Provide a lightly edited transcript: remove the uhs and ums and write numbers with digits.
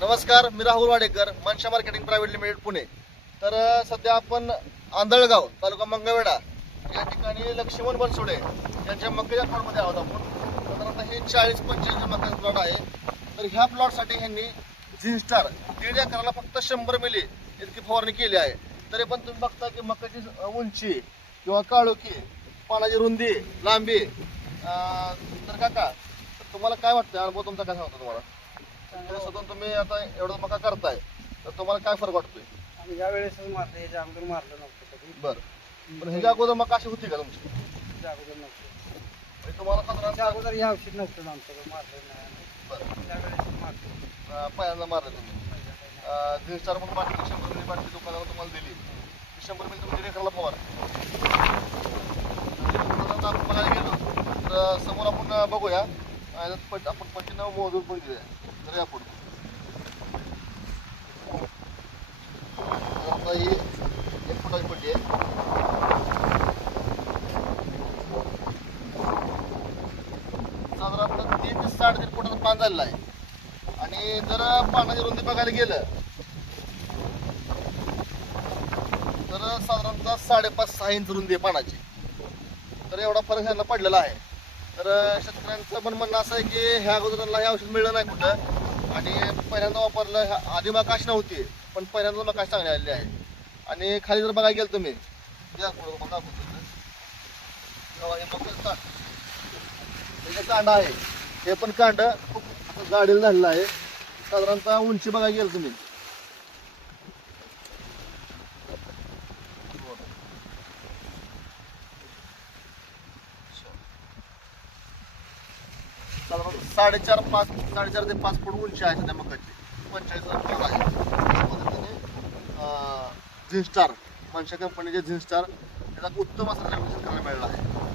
नमस्कार, मी राहुल वाडेकर, मनशा marketing private limited Pune. तर सध्या आपण आंधळगाव तालुका मंगळवेढा या ठिकाणी लक्ष्मण बनसोडे यांच्या मक्याच्या प्लॉटमध्ये आहोत आपण. साधारणतः हे 40-45 मक्याचा प्लॉट आहे. तर ह्या प्लॉटसाठी ह्यांनी झिनस्टार 1.5 एकराला फक्त 100 मिली इतकी फवारणी केली आहे. तरी पण तुम्ही बघता की मक्याची उंची किंवा काळोखी, पानाची रुंदी, लांबी, तर काका तुम्हाला काय वाटतं, अनुभव तुमचा काय सांगतो तुम्हाला? त्यासोबत तुम्ही आता एवढा मका करताय तर तुम्हाला काय फरक वाटतोय? आम्ही या वेळेसच मारलं, याच्या अगोदर मारलं नव्हतं कधी. बरं, पण ह्याच्या अगोदर मका अशी होती का तुमची? याच्या अगोदर नव्हतं. म्हणजे तुम्हाला त्याच्या साधारण अगोदर हे औषध नव्हतं आमच्याकडे, मारलं नाही आम्ही. बरं, या वेळेसच मारलं. पहिल्यांदा मारलं तुम्ही. झिनस्टार म्हणून बाटली 100 मिली बाटली दुकानाला तुम्हाला दिली. 100 मिली तुम्ही 1.5 एकराला फवार. आपण बघायला गेलो तर समोर आपण बघूया आणि आपण पट्टीनं मोजून पण घेऊया. तर या पुढे आता ही 1 फुटाची पट्टी आहे. साधारण 3 ते 3.5 फुटाचं पान झालेलं आहे. आणि जर पानाची रुंदी बघायला गेलं तर साधारणतः 5.5-6 इंच रुंदी आहे पानाची. तर एवढा फरक ह्यांना पडलेला आहे. तर शेतकऱ्यांचं पण म्हणणं असं आहे की ह्या अगोदर त्यांना हे औषध मिळलं नाही कुठं, आणि पहिल्यांदा वापरलं. आधी मकाश नव्हती पण पहिल्यांदा मकाश चांगली आलेली आहे. आणि खाली जर बघायला गेलं तुम्ही या पुढं मग दाखवतो हे मकाचं हे कांड आहे. हे पण कांड खूप गाडीला झालेलं आहे. साधारणतः उंची बघायला गेलं तुम्ही साधारण 4.5 ते 5 फूट उंची आहे सध्या मकाची. 45 फूट आहे. झिनस्टार, मनशा कंपनीचे झिनस्टार याचा उत्तम असा रिझल्ट शेतकऱ्याला मिळाला आहे.